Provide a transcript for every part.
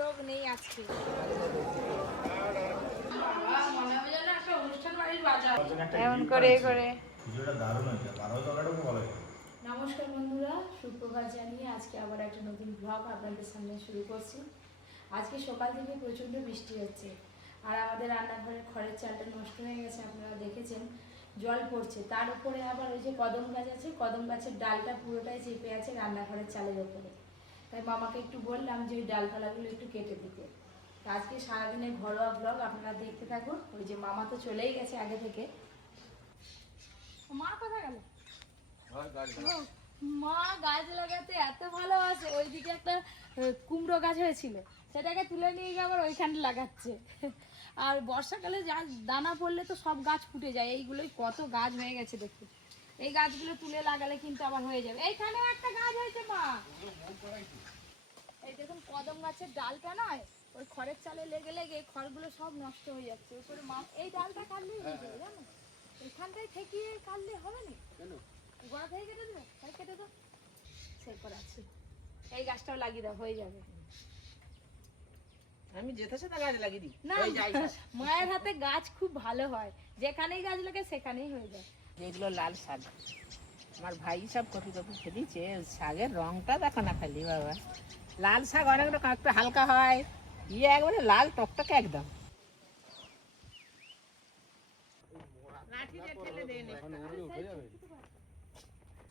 লোক নেই আজকে। এমন করে করে নমস্কার বন্ধুরা, সুপ্রভাত জানিয়ে আজকে আবার একটা নতুন ব্লগ আপনাদের সামনে শুরু করছি। আজকে সকাল থেকে প্রচণ্ড বৃষ্টি হচ্ছে, আর আমাদের রান্নাঘরের খড়ের চালটা নষ্ট হয়ে গেছে, আপনারা দেখেছেন, জল পড়ছে। তার উপরে আবার ওই যে কদম গাছ আছে, কদম গাছের ডালটা পুরোটাই চেপে আছে রান্নাঘরের চালের ওপরে। তাই মামাকে একটু বললাম যে ওই ডালপালাগুলো একটু কেটে দিতে। আজকে সারাদিনের ঘরোয়া ব্লগ আপনারা দেখতে থাকুন। ওই যে মামা তো চলেই গেছে আগে থেকে। মা কোথায় গেল? মা গাছ লাগাতে এত ভালোবাসে, ওইদিকে একটা কুমড়ো গাছ হয়েছিল, সেটাকে তুলে নিয়ে গিয়ে আবার ওইখানে লাগাচ্ছে। আর বর্ষাকালে যা দানা পড়লে তো সব গাছ ফুটে যায়, এইগুলোই কত গাছ হয়ে গেছে দেখুন। এই গাছগুলো তুলে লাগালে কিন্তু আবার হয়ে যাবে। এইখানেও একটা গাছ হয়েছে মা, এই দেখুন কদম গাছের ডালটা নয়, ওই খড়ের চালে লেগে লেগে খড়গুলো সব নষ্ট হয়ে যাচ্ছে। ওপরে মা এই ডালটা কাটলেই হয়ে যাবে, জানো, এখানটায় ঠেকিয়ে কাটলে হবে না, গোড়া থেকে কেটে দেবে, তাই কেটে দাও, সে করে আছে। এই গাছটাও লাগিয়ে দাও, হয়ে যাবে। আমি যেতে সেটা গাছ লাগিয়ে দিই না, মায়ের হাতে গাছ খুব ভালো হয়, যেখানেই গাছ লাগে সেখানেই হয়ে যায়। এগুলো লাল শাক, আমার ভাই সব কপি কপি খেলিছে। শাকের রংটা দেখো না খালি বাবা, লাল শাক অনেক রকম, একটু হালকা হয়, একবারে লাল টকটকে একদম।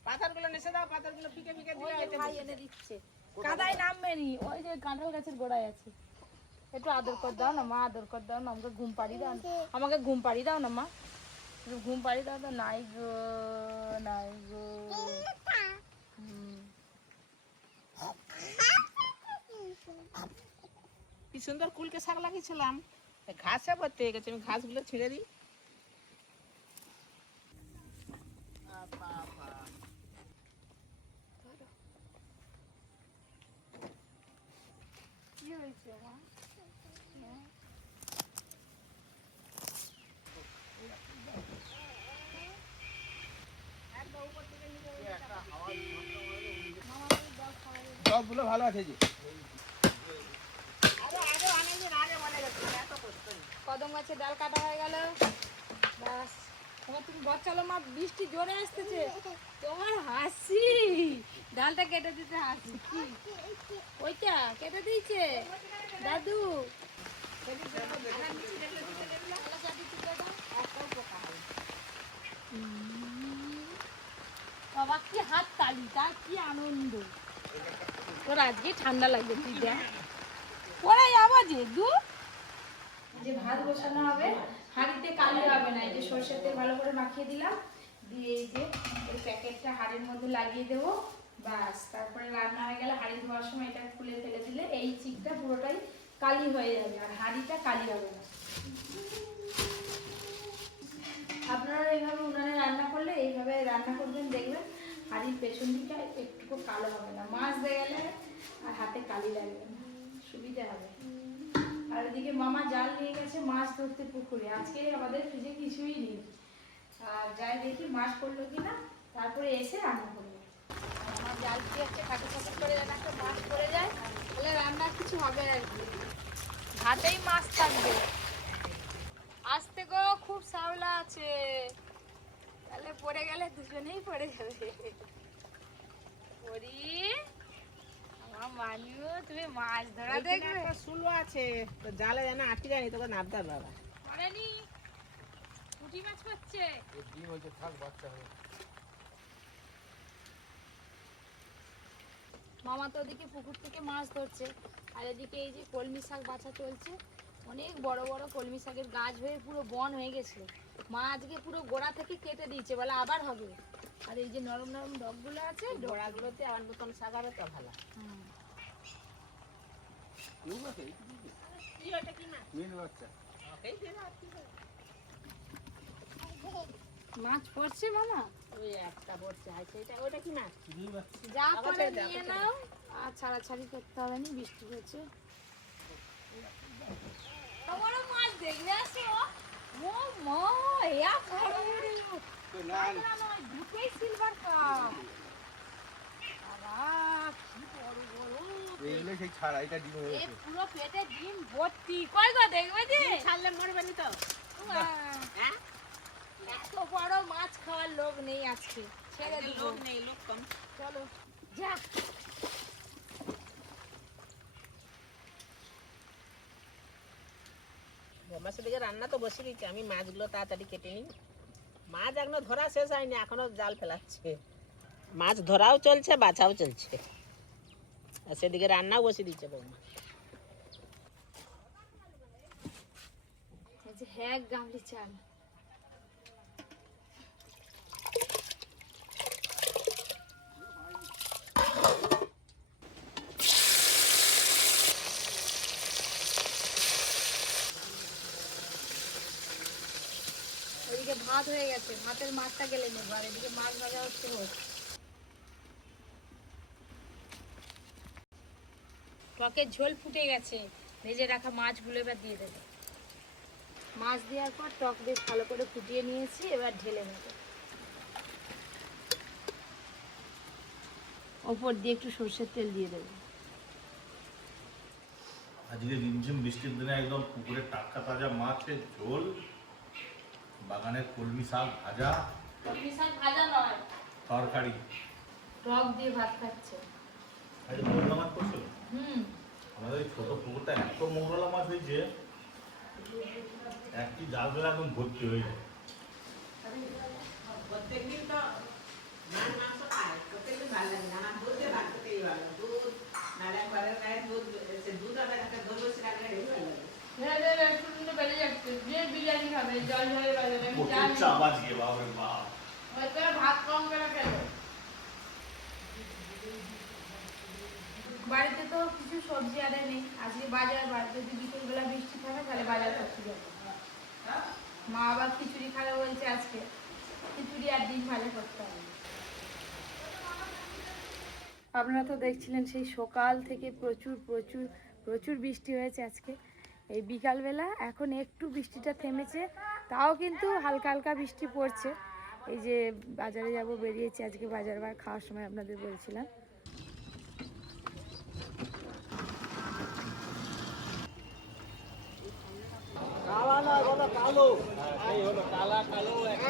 পাথরগুলো নেসে দাও, পাথরগুলো ফিকে ফিকে দিয়ে ভাই এনে দিচ্ছে, কাদায় নামবে নি, ওই যে কাঁঠাল গাছের গোড়ায় আছে। একটু আদর কর দাও না মা, আদর কর দাও না, আমাকে ঘুম পাড়ি দাও না, আমাকে ঘুম পাড়ি দাও না মা, ঘুম পাড়ি দাও তো। নাই গো, নাই গো। কি সুন্দর কুলকে শাক লাগিয়েছিলাম, ঘাসে ভর্তি হয়ে গেছে, আমি ঘাসগুলো ছিঁড়ে দিই। কি হয়েছে মা? সবগুলো ভালো আছে যে। কদম গাছের ডাল কাটা হয়ে গেল, বাস। তোমার তুমি ঘর চলো মা, বৃষ্টি জোরে আসতেছে। তোমার হাসি, ডালটা কেটে দিতে হাসি কি? ওইটা কেটে দিয়েছে দাদু। বাবা কি হাত তালি, তার কি আনন্দ। তোর আজকে ঠান্ডা লাগবে, তুই দেখ পরে যাবো যে দু যে ভাত বসানো হবে, হাঁড়িতে কালি হবে না। এই যে সরষের তেল ভালো করে মাখিয়ে দিলাম, দিয়ে এই যে এই প্যাকেটটা হাঁড়ির মধ্যে লাগিয়ে দেবো, বাস। তারপরে রান্না হয়ে গেলে হাঁড়ি ধোয়ার সময় এটা খুলে ফেলে দিলে এই চিকটা পুরোটাই কালি হয়ে যাবে, আর হাঁড়িটা কালি হবে না। আপনারা এইভাবে উনানে রান্না করলে এইভাবে রান্না করবেন, দেখবেন হাঁড়ির পেছন দিকটা একটুকু কালো হবে না, মাছ দিয়ে গেলে আর হাতে কালি লাগবে না, সুবিধা হবে। আর এদিকে মামা জাল নিয়ে গেছে মাছ ধরতে পুকুরে, আজকে আমাদের ফ্রিজে কিছুই নেই। আর যাই দেখি মাছ পড়লো কিনা, তারপরে এসে রান্না করবো। আমার জাল দিয়ে হচ্ছে খাটে খাটে করে যেন একটা মাছ পড়ে যায়, তাহলে রান্নার কিছু হবে আর কি, হাতেই মাছ থাকবে। আসতে গো, খুব শ্যাওলা আছে, তাহলে পড়ে গেলে দুজনেই পড়ে যাবে। পড়ি আমার মানু, তুমি মাছ ধরা দেখবে। একটা সুলো আছে, তো জালে যেন আটকে যায়নি, তোকে নাবদার বাবা পড়েনি, পুঁটি মাছ পাচ্ছে। মামা তো ওদিকে পুকুর থেকে মাছ ধরছে, আর এদিকে এই যে কলমি শাক বাছা চলছে। অনেক বড় বড় কলমি শাকের গাছ হয়ে পুরো বন হয়ে গেছে, মা আজকে পুরো গোড়া থেকে কেটে দিয়েছে, বলে আবার হবে। আর এই যে নরম নরম ডগগুলো আছে, গোড়াগুলোতে আবার নতুন শাক হবে তো ভালো। মাছ পড়ছে মামা, ওই একটা পড়ছে, আর সেইটা ওটা কি মাছ? যা পড়ে নিয়ে নাও, আর ছাড়াছাড়ি করতে হবে না, বৃষ্টি হচ্ছে। বড় মাছ দেখলে আসো, ও মা, এয়া বড় বড় দুটোই সিলভার কাপ, বাবা কি বড় বড়। এইগুলো সেই ছাড়া এটা ডিম এই হয়েছে। পুরো পেটে ডিম ভর্তি, কই গো দেখবে যে ছাড়লে মরবে না তো? হ্যাঁ, এত বড় মাছ খাওয়ার লোক নেই আজকে, ছেড়ে দিব। লোক নেই, লোক কম। চলো যা। মাছের দিকে রান্না তো বসে দিচ্ছি, আমি মাছগুলো তাড়াতাড়ি কেটে নিই। মাছ এখনো ধরা শেষ হয়নি, এখনো জাল ফেলাচ্ছে। মাছ ধরাও চলছে, বাছাও চলছে, আর সেদিকে রান্নাও বসে দিচ্ছে বৌমা। এই যে হ্যাঁ গামলি চাল, ওইদিকে ভাত হয়ে গেছে, ভাতের মাছটা গেলে নেবো, আর এদিকে মাছ ভাজা হচ্ছে। টকের ঝোল ফুটে গেছে, ভেজে রাখা মাছগুলো এবার দিয়ে দেবো। মাছ দেওয়ার পর টক বেশ ভালো করে ফুটিয়ে নিয়েছি, এবার ঢেলে নেব। ওপর দিয়ে একটু সর্ষের তেল দিয়ে দেবো। আজকে রিমঝিম বৃষ্টির দিনে একদম পুকুরের টাটকা তাজা মাছের ঝোল, বাগানের কলমি শাক ভাজা, কলমি শাক ভাজা নয়, তরকারি। টক দিয়ে ভাত খাচ্ছে। আজ মৌরলা মাছ করছো? আমাদের এই ছোট পুকুরটা এত মৌরলা মাছ হয়েছে, একটি জাল ফেলে একদম ভর্তি হয়ে যায়। প্রত্যেকদিন তো মাছ মাংস খায়, প্রত্যেকদিন ভালো লাগে না। আমার দুধ দিয়ে ভাত খেতেই ভালো, দুধ নাহলে ঘরের গায়ে দুধ, সে দুধ আবার একটা দই বসে রাখলে রেডি ভালো লাগে। বিরিয়ানি খাবে জল ঝরে বাজাবে, আমি প্রচুর জানি। চাপ আজকে, বাপরে বাপ। হয়তো ভাত কম করে খেলো। বাড়িতে তো কিছু সবজি আরে নেই, আজকে বাজার বার, যদি বিকেলবেলা বৃষ্টি থাকে তাহলে বাজার করতে যাবো। মা আবার খিচুড়ি খাবে বলছে আজকে, খিচুড়ি আর ডিম ভাজা করতে হবে। আপনারা তো দেখছিলেন সেই সকাল থেকে প্রচুর প্রচুর প্রচুর বৃষ্টি হয়েছে আজকে। এই বিকালবেলা এখন একটু বৃষ্টিটা থেমেছে, তাও কিন্তু হালকা হালকা বৃষ্টি পড়ছে। এই যে বাজারে যাব বেরিয়েছি আজকে, বাজার বার খাওয়ার সময় আপনাদের বলছিলাম।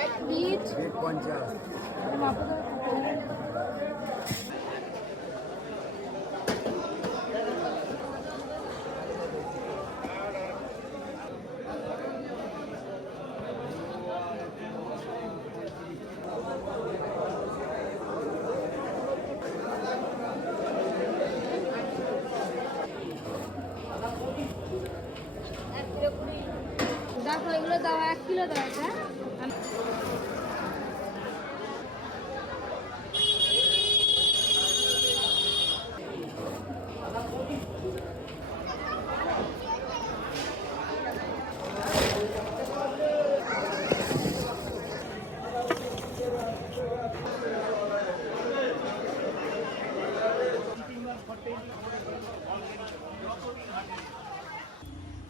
এক বিট 50। দেখো এগুলো দাও, 1 কিলো দাও এটা।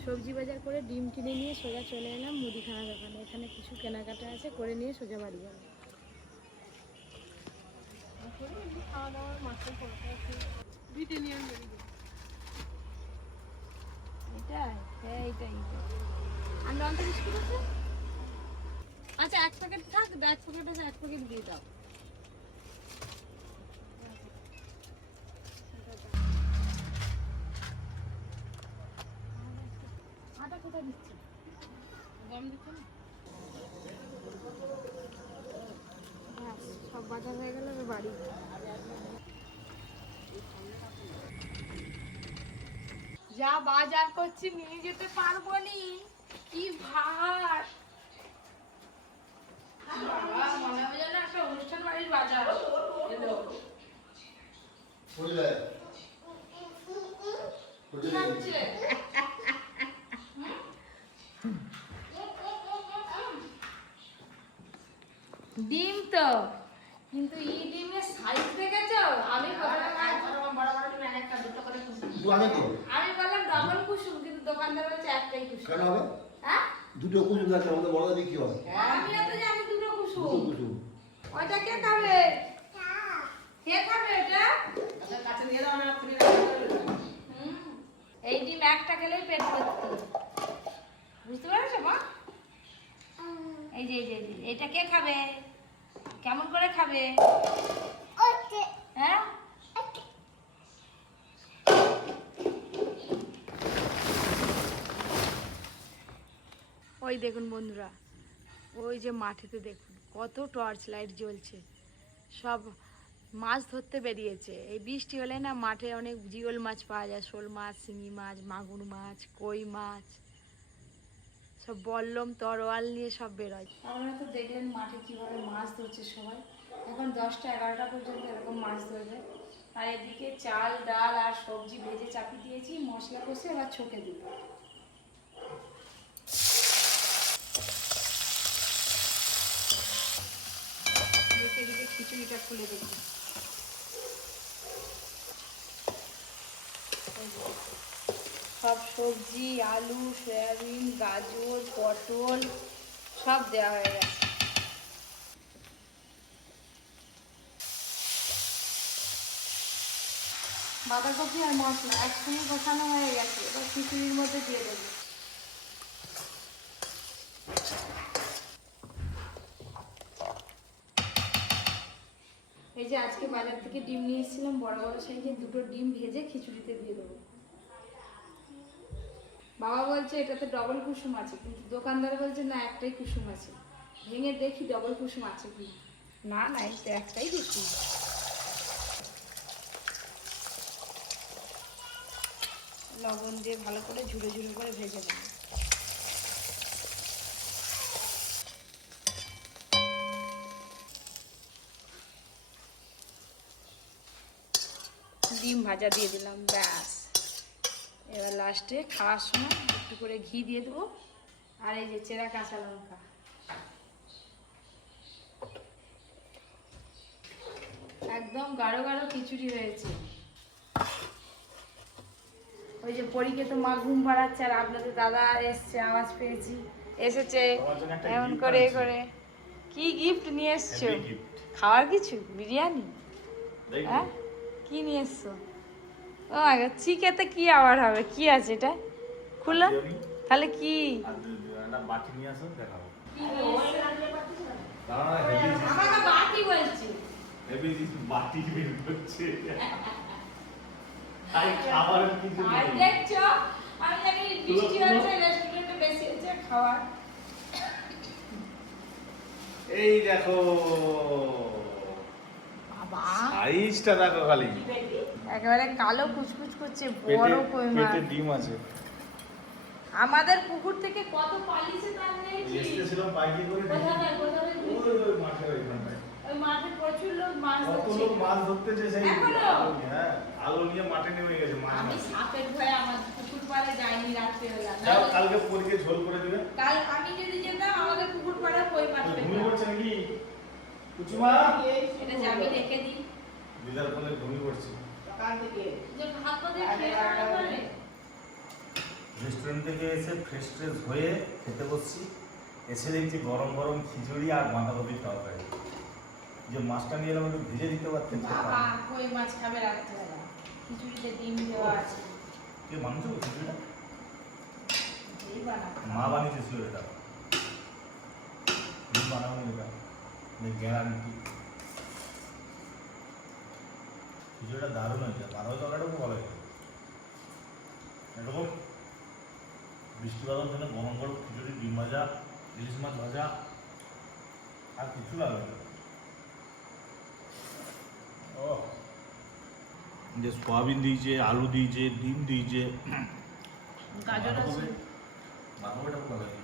সবজি বাজার করে ডিম কিনে নিয়ে সোজা চলে এলাম মুদিখানা দোকানে। এখানে কিছু কেনাকাটা আছে, করে নিয়ে সোজা বাড়ি যাবো। খাওয়া দাওয়া মাছের এটাই, হ্যাঁ এইটাই। আর নন্দ বিস্কুট আছে? আচ্ছা 1 প্যাকেট থাক, 1 প্যাকেট আছে, 1 প্যাকেট দিয়ে দাও। আটা কোথায় দিচ্ছে? গম দিচ্ছে না? ব্যাস, সব বাজার হয়ে গেল, এবার বাড়ি। যা বাজার করছি নিয়ে যেতে পারবো নি, কি ভার। বাবা, মনে হয় যেন একটা অনুষ্ঠান বাড়ির বাজার এলো। কি হচ্ছে? ডিম তো, কিন্তু এই ডিমের সাইজ দেখেছো? আমি আমি বললাম ডাবল কুসুম, কিন্তু দোকানদার বলছে একটাই কুসুম। কেন হবে? হ্যাঁ, দুটো কুসুম থাকে, আমাদের বড়দা বিক্রি হয়। আমি তো জানি দুটো কুসুম। দুটো কুসুম। ওইটা কে খাবে? কে খাবে এটা? কাছে নিয়ে যাও না, খেলেই পেট ভর্তি। বুঝতে পারছো মা? এই যে এটা কে খাবে? কেমন করে খাবে? হ্যাঁ, ওই দেখুন বন্ধুরা, ওই যে মাঠেতে দেখুন কত টর্চ লাইট জ্বলছে, সব মাছ ধরতে বেরিয়েছে। এই বৃষ্টি হলে না মাঠে অনেক জিওল মাছ পাওয়া যায়, শোল মাছ, শিঙি মাছ, মাগুর মাছ, কই মাছ, সব বল্লম তরোয়াল নিয়ে সব বেরোয়। আপনারা তো দেখলেন মাঠে কীভাবে মাছ ধরছে সবাই। এখন 10টা 11টা পর্যন্ত এরকম মাছ ধরবে। আর এদিকে চাল ডাল আর সবজি ভেজে চাপিয়ে দিয়েছি, মশলা কষে এবার ছোকে দিব। এদিকে খিচুড়িটা খুলে দেখি। সব সবজি, আলু, সয়াবিন, গাজর, পটল সব দেওয়া হয়ে গেছে। বাঁধাকপি আর মশলা একসঙ্গে কষানো হয়ে গেছে, এবার খিচুড়ির মধ্যে দিয়ে দেবো। এই যে আজকে বাজার থেকে ডিম নিয়ে এসেছিলাম, বড় বড় সাইজের 2টো ডিম ভেজে খিচুড়িতে দিয়ে দেবো। বাবা বলছে এটাতে ডবল কুসুম আছে, কিন্তু দোকানদার বলছে না একটাই কুসুম আছে। ভেঙে দেখি ডবল কুসুম আছে কি না। না, এই তো একটাই কুসুম। লবণ দিয়ে ভালো করে ঝুড়ে ঝুড়ে করে ভেজে নেব। ডিম ভাজা দিয়ে দিলাম, ব্যাস। এবার লাস্টে খাওয়ার সময় একটু করে ঘি দিয়ে দেবো। আর এই যে চেরা কাঁচা লঙ্কা। একদম গাঢ় গাঢ় খিচুড়ি হয়েছে। ওই যে পরীকে তো মা ঘুম পাড়াচ্ছে, আর আপনাদের দাদা এসছে, আওয়াজ পেয়েছি এসেছে। এমন করে করে কি গিফট নিয়ে এসছো? খাওয়ার কিছু? বিরিয়ানি? হ্যাঁ, কি নিয়ে এসছো? ও আগে চিকেতে কি আবার হবে? কি আছে এটা? খুলো তাহলে। কি বাটি নিয়ে আসো, দেখাবো। আমাকে বাটি বলছে। বাটি বের করছে। তাই খাবারের কিছু আর দেখছো, আমি জানি বৃষ্টি হচ্ছে, রেস্টুরেন্টে বেশি হচ্ছে খাবার। এই দেখো বাবা, সাইজটা দেখো খালি। একেবারে কালো কুচকুচ করছে, বড় কই মাছ। পেটে ডিম আছে। আমাদের পুকুর থেকে কত পালিছে তার নেই ঠিক। এসেছিলাম বাইকে করে। কোথায় ওই মাঠে ওইখানটায়। ওই মাঠে প্রচুর লোক মাছ কত ধরছে। লোক মাছ ধরতেছে সেই এখনো? হ্যাঁ, আলো নিয়ে মাঠে নেমে গেছে মাছ আমি ধরতে। সাপের ভয়ে আমার পুকুর পাড়ে যাইনি রাত্রেবেলা। যাও, কালকে পরীকে ঝোল করে দিবে। কাল আমি যদি যেতাম আমাদের পুকুর পাড়ে কই মাছ ঘুমি পেতাম। পড়ছে নাকি কুচুমা? এটা যাবি রেখে দিই। দিদার কোলে ঘুমি পড়ছে। যে ভাত করে খেয়ে নেওয়া করে। রেস্টুরেন্ট থেকে এসে ফ্রেশ ট্রেশ হয়ে খেতে বসছি। এসে দেখছি গরম গরম খিচুড়ি আর বাঁধাকপির তরকারি। যে মাছটা নিয়ে এলাম একটু ভেজে দিতে পারতেন। বাবা কই মাছ খাবে রাত্রেবেলা, খিচুড়িতে ডিম দেওয়া আছে। কে বানিয়েছো খিচুড়িটা? এই বানাবো। মা বানিয়েছিল এটা। তুমি বানাবো এটা, গ্যারান্টি। খিচুড়িটা দারুণ হয়েছে, বাঁধাকপি তরকারিটা খুব ভালো হয়েছে। এরকম বৃষ্টি বাদল জন্য গরম গরম খিচুড়ি, ডিম ভাজা, ইলিশ মাছ ভাজা, আর কিছু লাগবে না। ও যে সয়াবিন দিয়েছে, আলু দিয়েছে, ডিম দিয়েছে, গাজর আছে। বাঁধাকপিটা খুব ভালো লাগে।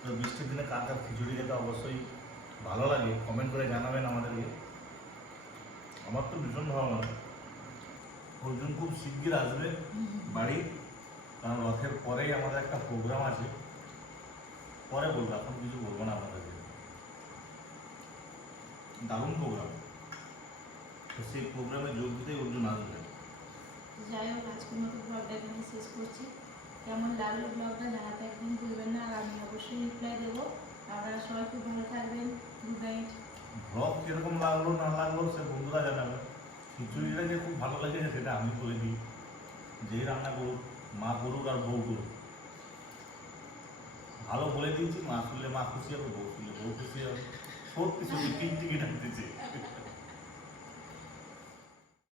তো বৃষ্টির দিনে কার কার খিচুড়ি খেতে অবশ্যই ভালো লাগে, কমেন্ট করে জানাবেন আমাদেরকে। আমার তো ভীষণ ভালো লাগে। অর্জুন খুব শিগগির আসবে বাড়ি, কারণ রথের পরেই আমাদের একটা প্রোগ্রাম আছে। পরে বলবো, এখন কিছু বলবো না আপনাদেরকে। দারুণ প্রোগ্রাম। তো সেই প্রোগ্রামে যোগ দিতেই অর্জুন আসবে। যাই হোক, আজকের মতো ব্লগটা এখানে শেষ করছি। কেমন লাগলো ব্লগটা জানাতে একদম ভুলবেন না, আর আমি অবশ্যই রিপ্লাই দেবো। আপনারা সবাই খুব ভালো থাকবেন। Good night. ব্লগ কিরকম লাগলো না লাগলো সে বন্ধুরা জানাবে। খিচুড়িটা যে খুব ভালো লেগেছে সেটা আমি বলে দিই। যেই রান্না করুক, মা করুক আর বউ করুক, ভালো বলে দিয়েছি, মা শুনলে মা খুশি হবে, বউ শুনলে বউ খুশি হবে। সত্যি সত্যি টিকটিকি ডাকতেছে।